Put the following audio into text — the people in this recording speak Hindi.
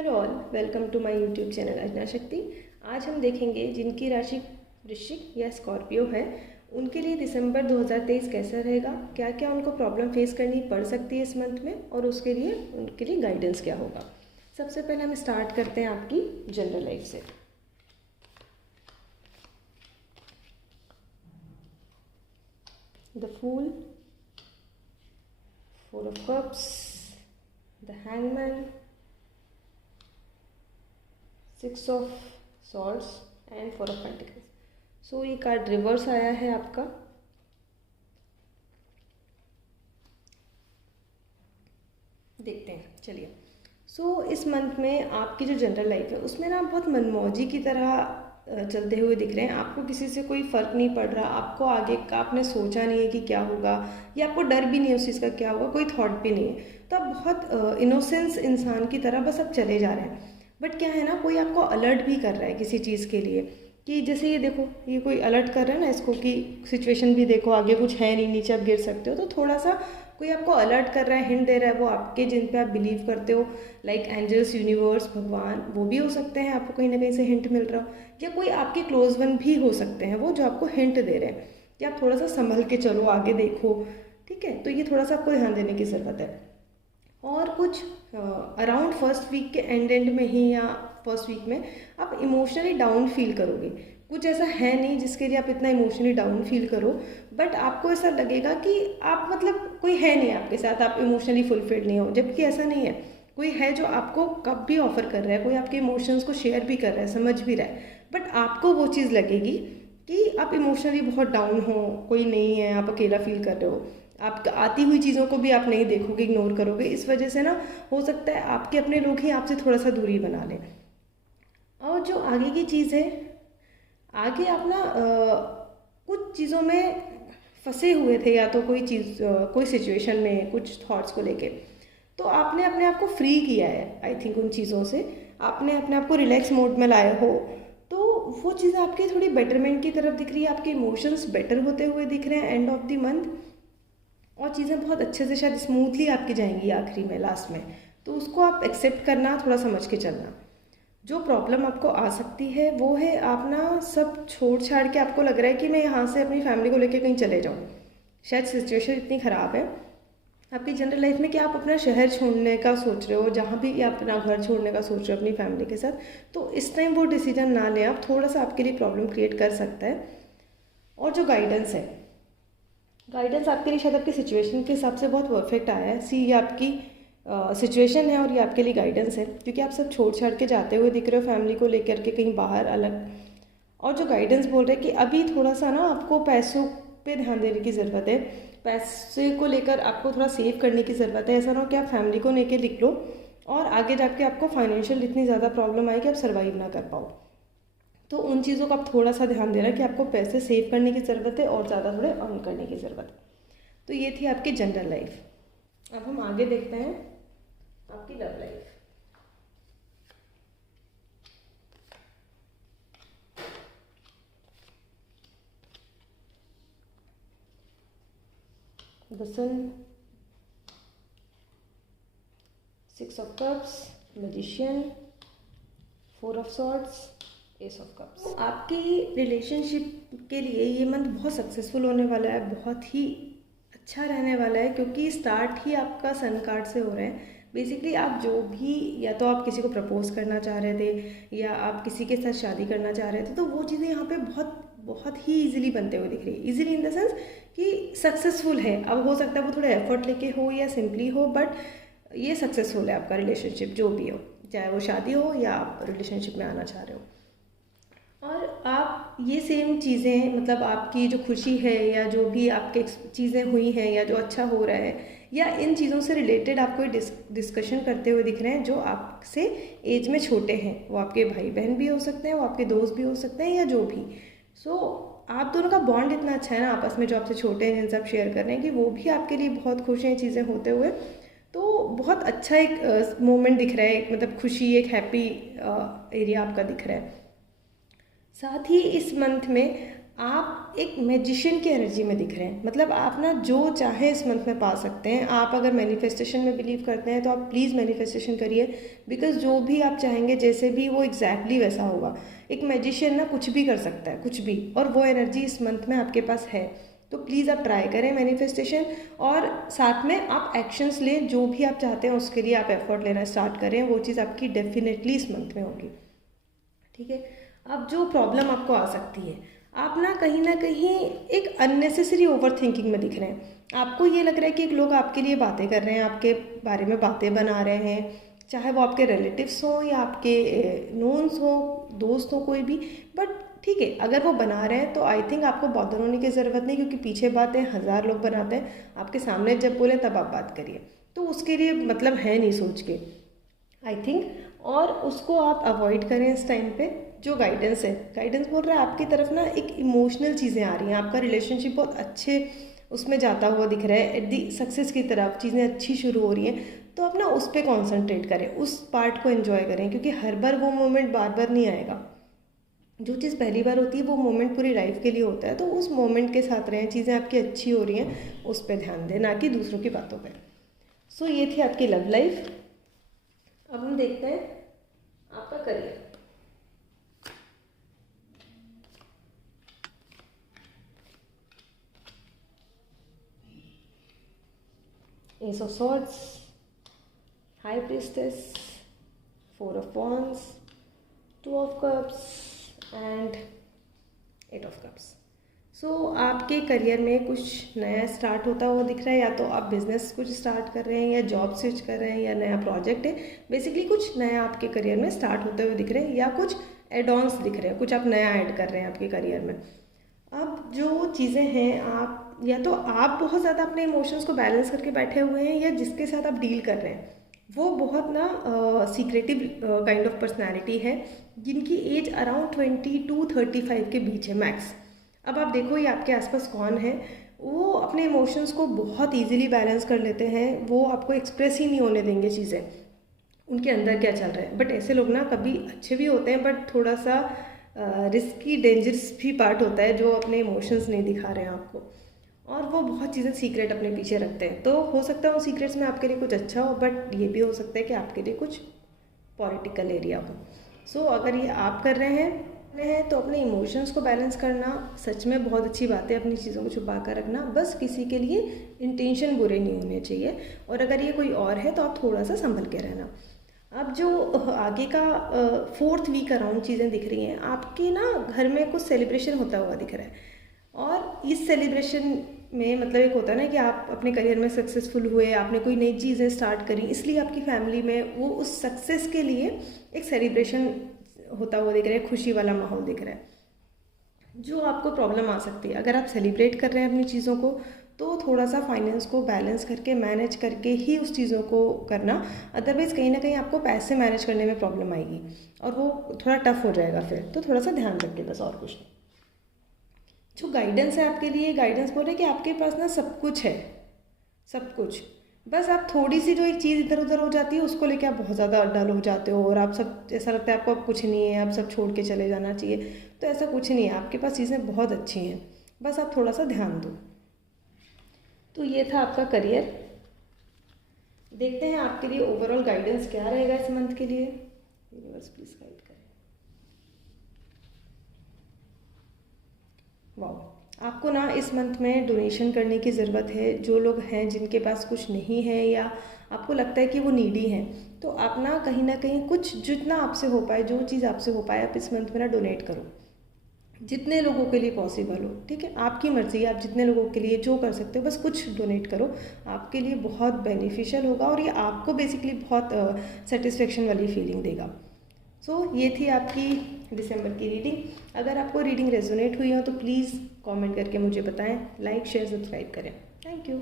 Hello all, welcome to my YouTube channel Archana Shakti. आज हम देखेंगे जिनकी राशि वृश्चिक या स्कॉर्पियो है उनके लिए दिसंबर 2023 कैसा रहेगा, क्या क्या उनको प्रॉब्लम फेस करनी पड़ सकती है इस मंथ में और उसके लिए उनके लिए गाइडेंस क्या होगा। सबसे पहले हम स्टार्ट करते हैं आपकी जनरल लाइफ से। The fool, four of cups, the hangman, six of swords and four of pentacles. So ये कार्ड रिवर्स आया है आपका। देखते हैं, चलिए। सो इस मंथ में आपकी जो जनरल लाइफ है उसमें ना बहुत मनमौजी की तरह चलते हुए दिख रहे हैं। आपको किसी से कोई फ़र्क नहीं पड़ रहा, आपको आगे का आपने सोचा नहीं है कि क्या होगा, या आपको डर भी नहीं है उस चीज़ का क्या होगा, कोई थॉट भी नहीं है। तो आप बहुत इनोसेंस इंसान की तरह बस आप चले जा रहे हैं। बट क्या है ना, कोई आपको अलर्ट भी कर रहा है किसी चीज़ के लिए, कि जैसे ये देखो, ये कोई अलर्ट कर रहा है ना इसको कि सिचुएशन भी देखो, आगे कुछ है नहीं, नीचे आप गिर सकते हो। तो थोड़ा सा कोई आपको अलर्ट कर रहा है, हिंट दे रहा है, वो आपके जिन पे आप बिलीव करते हो, लाइक एंजल्स, यूनिवर्स, भगवान, वो भी हो सकते हैं, आपको कहीं ना कहीं से हिंट मिल रहा हो, या कोई आपके क्लोज वन भी हो सकते हैं वो जो आपको हिंट दे रहे हैं कि आप थोड़ा सा संभल के चलो, आगे देखो। ठीक है, तो ये थोड़ा सा आपको ध्यान देने की ज़रूरत है। और कुछ अराउंड फर्स्ट वीक के एंड में ही या फर्स्ट वीक में आप इमोशनली डाउन फील करोगे। कुछ ऐसा है नहीं जिसके लिए आप इतना इमोशनली डाउन फील करो, बट आपको ऐसा लगेगा कि आप मतलब कोई है नहीं आपके साथ, आप इमोशनली फुलफिल्ड नहीं हो, जबकि ऐसा नहीं है। कोई है जो आपको कब भी ऑफर कर रहा है, कोई आपके इमोशंस को शेयर भी कर रहा है, समझ भी रहा है, बट आपको वो चीज़ लगेगी कि आप इमोशनली बहुत डाउन हो, कोई नहीं है, आप अकेला फील कर रहे हो। आप आती हुई चीज़ों को भी आप नहीं देखोगे, इग्नोर करोगे। इस वजह से ना हो सकता है आपके अपने लोग ही आपसे थोड़ा सा दूरी बना लें। और जो आगे की चीज़ है, आगे आप ना कुछ चीज़ों में फंसे हुए थे, या तो कोई चीज़ कोई सिचुएशन में कुछ थॉट्स को लेके, तो आपने अपने आप को फ्री किया है आई थिंक उन चीज़ों से, आपने अपने आप को रिलैक्स मोड में लाए हो। तो वो चीज़ें आपकी थोड़ी बेटरमेंट की तरफ दिख रही है, आपके इमोशंस बेटर होते हुए दिख रहे हैं एंड ऑफ द मंथ, और चीज़ें बहुत अच्छे से शायद स्मूथली आपकी जाएंगी आखिरी में, लास्ट में। तो उसको आप एक्सेप्ट करना, थोड़ा समझ के चलना। जो प्रॉब्लम आपको आ सकती है वो है, आप ना सब छोड़ छाड़ के आपको लग रहा है कि मैं यहाँ से अपनी फैमिली को लेकर कहीं चले जाऊँ। शायद सिचुएशन इतनी ख़राब है आपकी जनरल लाइफ में कि आप अपना शहर छोड़ने का सोच रहे हो, जहाँ भी आप अपना घर छोड़ने का सोच रहे हो अपनी फैमिली के साथ। तो इस टाइम वो डिसीजन ना लें आप, थोड़ा सा आपके लिए प्रॉब्लम क्रिएट कर सकता है। और जो गाइडेंस है, गाइडेंस आपके लिए शायद आपकी सिचुएशन के हिसाब से बहुत परफेक्ट आया है। सी, ये आपकी सिचुएशन है और ये आपके लिए गाइडेंस है, क्योंकि आप सब छोड़ छाड़ के जाते हुए दिख रहे हो फैमिली को लेकर के कहीं बाहर अलग। और जो गाइडेंस बोल रहे हैं कि अभी थोड़ा सा ना आपको पैसों पे ध्यान देने की ज़रूरत है, पैसे को लेकर आपको थोड़ा सेव करने की ज़रूरत है। ऐसा ना हो कि आप फैमिली को लेके लिख लो और आगे जाके आपको फाइनेंशियल इतनी ज़्यादा प्रॉब्लम आए कि आप सर्वाइव ना कर पाओ। तो उन चीज़ों का आप थोड़ा सा ध्यान देना कि आपको पैसे सेव करने की ज़रूरत है और ज़्यादा थोड़े अर्न करने की ज़रूरत है। तो ये थी आपकी जनरल लाइफ। अब हम आगे देखते हैं आपकी love life. The sun, six of cups, magician, four of swords, ace of cups. आपकी रिलेशनशिप के लिए ये मंथ बहुत सक्सेसफुल होने वाला है, बहुत ही अच्छा रहने वाला है, क्योंकि स्टार्ट ही आपका सन कार्ड से हो रहे हैं। बेसिकली आप जो भी, या तो आप किसी को प्रपोज करना चाह रहे थे या आप किसी के साथ शादी करना चाह रहे थे, तो वो चीज़ें यहाँ पे बहुत बहुत ही ईजिली बनते हुए दिख रही है। ईजिली इन द सेंस कि सक्सेसफुल है। अब हो सकता है वो थोड़ा एफर्ट लेके हो या सिंपली हो, बट ये सक्सेसफुल है आपका रिलेशनशिप, जो भी हो, चाहे वो शादी हो या आप रिलेशनशिप में आना चाह रहे हो। और आप ये सेम चीज़ें, मतलब आपकी जो खुशी है या जो भी आपके चीज़ें हुई हैं या जो अच्छा हो रहा है, या इन चीज़ों से रिलेटेड आप कोई डिस्कशन करते हुए दिख रहे हैं जो आपसे एज में छोटे हैं। वो आपके भाई बहन भी हो सकते हैं, वो आपके दोस्त भी हो सकते हैं, या जो भी। सो आप दोनों का बॉन्ड इतना अच्छा है ना आपस में, जो आपसे छोटे हैं जिनसे आप शेयर कर रहे हैं, कि वो भी आपके लिए बहुत खुश हैं चीज़ें होते हुए। तो बहुत अच्छा एक मोमेंट दिख रहा है, एक मतलब खुशी, एक हैप्पी एरिया आपका दिख रहा है। साथ ही इस मंथ में आप एक मैजिशियन की एनर्जी में दिख रहे हैं। मतलब आप ना जो चाहे इस मंथ में पा सकते हैं। आप अगर मैनिफेस्टेशन में बिलीव करते हैं तो आप प्लीज़ मैनिफेस्टेशन करिए, बिकॉज जो भी आप चाहेंगे जैसे भी वो एग्जैक्टली वैसा होगा। एक मैजिशियन ना कुछ भी कर सकता है, कुछ भी, और वो एनर्जी इस मंथ में आपके पास है। तो प्लीज़ आप ट्राई करें मैनिफेस्टेशन, और साथ में आप एक्शंस लें। जो भी आप चाहते हैं उसके लिए आप एफर्ट लेना स्टार्ट करें, वो चीज़ आपकी डेफिनेटली इस मंथ में होगी। ठीक है। अब जो प्रॉब्लम आपको आ सकती है, आप ना कहीं एक अननेसेसरी ओवर थिंकिंग में दिख रहे हैं। आपको ये लग रहा है कि एक लोग आपके लिए बातें कर रहे हैं, आपके बारे में बातें बना रहे हैं, चाहे वो आपके रिलेटिव्स हों या आपके नोन्स हों, दोस्त हों, कोई भी। बट ठीक है, अगर वो बना रहे हैं तो आई थिंक आपको बॉदर होने की ज़रूरत नहीं, क्योंकि पीछे बातें 1000 लोग बनाते हैं। आपके सामने जब बोले तब आप बात करिए, तो उसके लिए मतलब है नहीं सोच के, आई थिंक। और उसको आप अवॉइड करें इस टाइम पे। जो गाइडेंस है, गाइडेंस बोल रहा है आपकी तरफ ना एक इमोशनल चीज़ें आ रही हैं, आपका रिलेशनशिप बहुत अच्छे उसमें जाता हुआ दिख रहा है, एट दी सक्सेस की तरफ चीज़ें अच्छी शुरू हो रही हैं। तो आप ना उस पर कॉन्सेंट्रेट करें, उस पार्ट को एंजॉय करें, क्योंकि हर बार वो मोमेंट बार बार नहीं आएगा। जो चीज़ पहली बार होती है वो मोमेंट पूरी लाइफ के लिए होता है। तो उस मोमेंट के साथ रहें, चीज़ें आपकी अच्छी हो रही हैं उस पर ध्यान दें, ना कि दूसरों की बातों पर। सो ये थी आपकी लव लाइफ। अब हम देखते हैं आपका career. Ace of swords, high priestess, 4 of wands, 2 of cups and 8 of cups. So आपके करियर में कुछ नया स्टार्ट होता हुआ दिख रहा है, या तो आप बिजनेस कुछ स्टार्ट कर रहे हैं, या जॉब स्विच कर रहे हैं, या नया प्रोजेक्ट है। बेसिकली कुछ नया आपके करियर में स्टार्ट होते हुए दिख रहे हैं, या कुछ एड ऑन्स दिख रहे हैं, कुछ आप नया ऐड कर रहे हैं आपके करियर में। अब जो चीज़ें हैं, आप या तो आप बहुत ज़्यादा अपने इमोशंस को बैलेंस करके बैठे हुए हैं, या जिसके साथ आप डील कर रहे हैं वो बहुत ना सीक्रेटिव काइंड ऑफ पर्सनैलिटी है, जिनकी एज अराउंड 20 to 35 के बीच है मैक्स। अब आप देखो ये आपके आसपास कौन है, वो अपने इमोशंस को बहुत इजीली बैलेंस कर लेते हैं, वो आपको एक्सप्रेस ही नहीं होने देंगे चीज़ें, उनके अंदर क्या चल रहा है। बट ऐसे लोग ना कभी अच्छे भी होते हैं, बट थोड़ा सा रिस्की डेंजरस भी पार्ट होता है, जो अपने इमोशंस नहीं दिखा रहे हैं आपको, और वो बहुत चीज़ें सीक्रेट अपने पीछे रखते हैं। तो हो सकता है उन सीक्रेट्स में आपके लिए कुछ अच्छा हो, बट ये भी हो सकता है कि आपके लिए कुछ पॉलिटिकल एरिया हो। सो अगर ये आप कर रहे हैं तो अपने इमोशंस को बैलेंस करना सच में बहुत अच्छी बात है। अपनी चीज़ों को छुपा कर रखना, बस किसी के लिए इंटेंशन बुरे नहीं होने चाहिए, और अगर ये कोई और है तो आप थोड़ा सा संभल के रहना। अब जो आगे का 4th वीक अराउंड चीज़ें दिख रही हैं, आपके ना घर में कुछ सेलिब्रेशन होता हुआ दिख रहा है, और इस सेलिब्रेशन में मतलब एक होता है ना कि आप अपने करियर में सक्सेसफुल हुए, आपने कोई नई चीज़ें स्टार्ट करी, इसलिए आपकी फैमिली में वो उस सक्सेस के लिए एक सेलिब्रेशन होता हुआ दिख रहा है, खुशी वाला माहौल दिख रहा है। जो आपको प्रॉब्लम आ सकती है, अगर आप सेलिब्रेट कर रहे हैं अपनी चीज़ों को, तो थोड़ा सा फाइनेंस को बैलेंस करके मैनेज करके ही उस चीज़ों को करना, अदरवाइज़ कहीं ना कहीं आपको पैसे मैनेज करने में प्रॉब्लम आएगी और वो थोड़ा टफ हो जाएगा फिर। तो थोड़ा सा ध्यान रखिए, बस और कुछ नहीं। जो गाइडेंस है आपके लिए, गाइडेंस बोल रहे कि आपके पास ना सब कुछ है, सब कुछ, बस आप थोड़ी सी जो एक चीज़ इधर उधर हो जाती है उसको लेके आप बहुत ज़्यादा डल हो जाते हो, और आप सब ऐसा लगता है आपको अब कुछ नहीं है, आप सब छोड़ के चले जाना चाहिए। तो ऐसा कुछ नहीं है, आपके पास चीज़ें बहुत अच्छी हैं, बस आप थोड़ा सा ध्यान दो। तो ये था आपका करियर। देखते हैं आपके लिए ओवरऑल गाइडेंस क्या रहेगा इस मंथ के लिए। यूनिवर्स प्लीज गाइड करें। वाह, आपको ना इस मंथ में डोनेशन करने की ज़रूरत है। जो लोग हैं जिनके पास कुछ नहीं है, या आपको लगता है कि वो नीडी हैं, तो आप ना कहीं कुछ जितना आपसे हो पाए, जो चीज़ आपसे हो पाए, आप इस मंथ में ना डोनेट करो, जितने लोगों के लिए पॉसिबल हो। ठीक है, आपकी मर्ज़ी है, आप जितने लोगों के लिए जो कर सकते हो बस कुछ डोनेट करो, आपके लिए बहुत बेनिफिशियल होगा, और ये आपको बेसिकली बहुत सेटिस्फेक्शन वाली फीलिंग देगा। सो ये थी आपकी दिसंबर की रीडिंग। अगर आपको रीडिंग रेजोनेट हुई हो तो प्लीज़ कमेंट करके मुझे बताएं, लाइक शेयर सब्सक्राइब करें। Thank you.